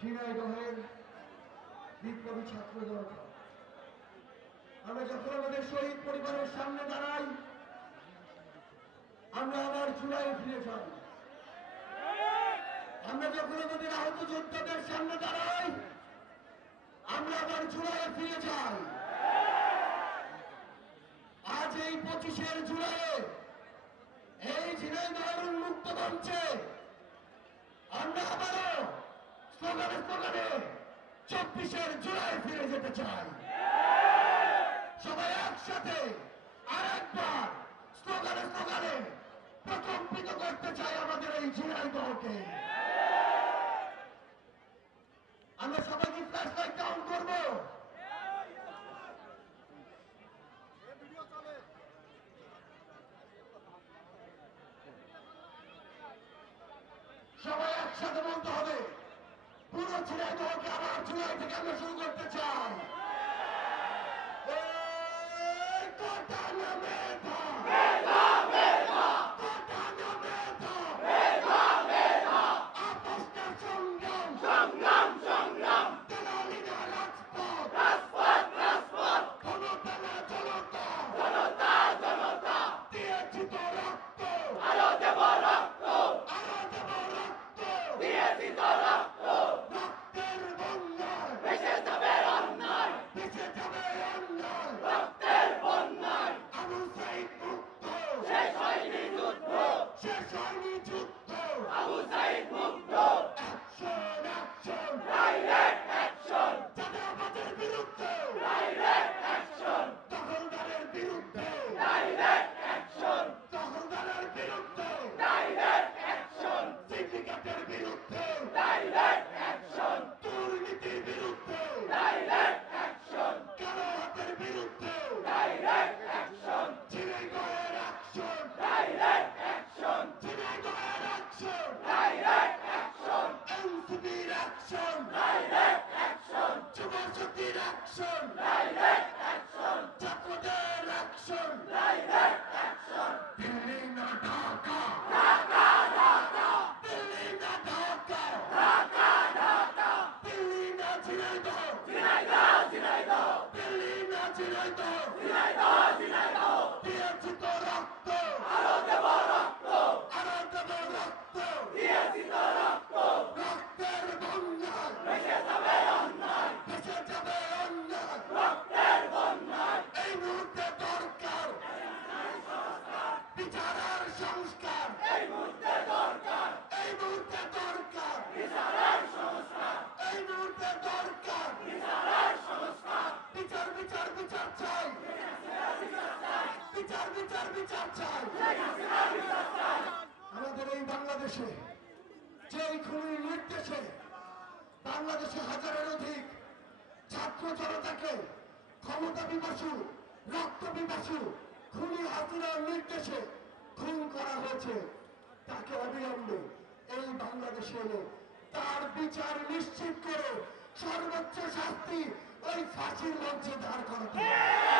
ঝিনাইদহের বিপ্লবী ছাত্র জনতা, আমরা যখন আমাদের শহীদ পরিবারের সামনে দাঁড়াই, আমরা আবার জুলাইয়ে ফিরে যাই। আমরা যখন আমাদের আহত যোদ্ধাদের সামনে দাঁড়াই, আমরা আবার জুলাইয়ে ফিরে যাই। আজ এই 25 জুলাইয়ে এই ঝিনাইদহের উন্মুক্ত মঞ্চে আমরা আবারও স্লোগানে 24 জুলাই ফিরে যেতে চাই। সবাই একসাথে আর একবার স্লোগানে প্রকম্পিত করতে চাই আমাদের এই ঝিনাইদহকে। আমরা সবাই কি ফ্ল্যাশ লাইট অন করবো? সবাই একসাথে বলতে হবে, পুরো ঝিনাইদহকে আবার জুলাই থেকে আমরা শুরু করতে চাই। আমাদের এই বাংলাদেশে যে খুনির নির্দেশে বাংলাদেশে হাজারের অধিক ছাত্র জনতাকে ক্ষমতা পিপাসু, রক্ত পিপাসু খুনি হাসিনার নির্দেশে খুন করা হয়েছে, তাকে অবিলম্বে এই বাংলাদেশে এনে তার বিচার নিশ্চিত করে সর্বোচ্চ শাস্তি ওই ফাঁসির মঞ্চে দাঁড় করাতে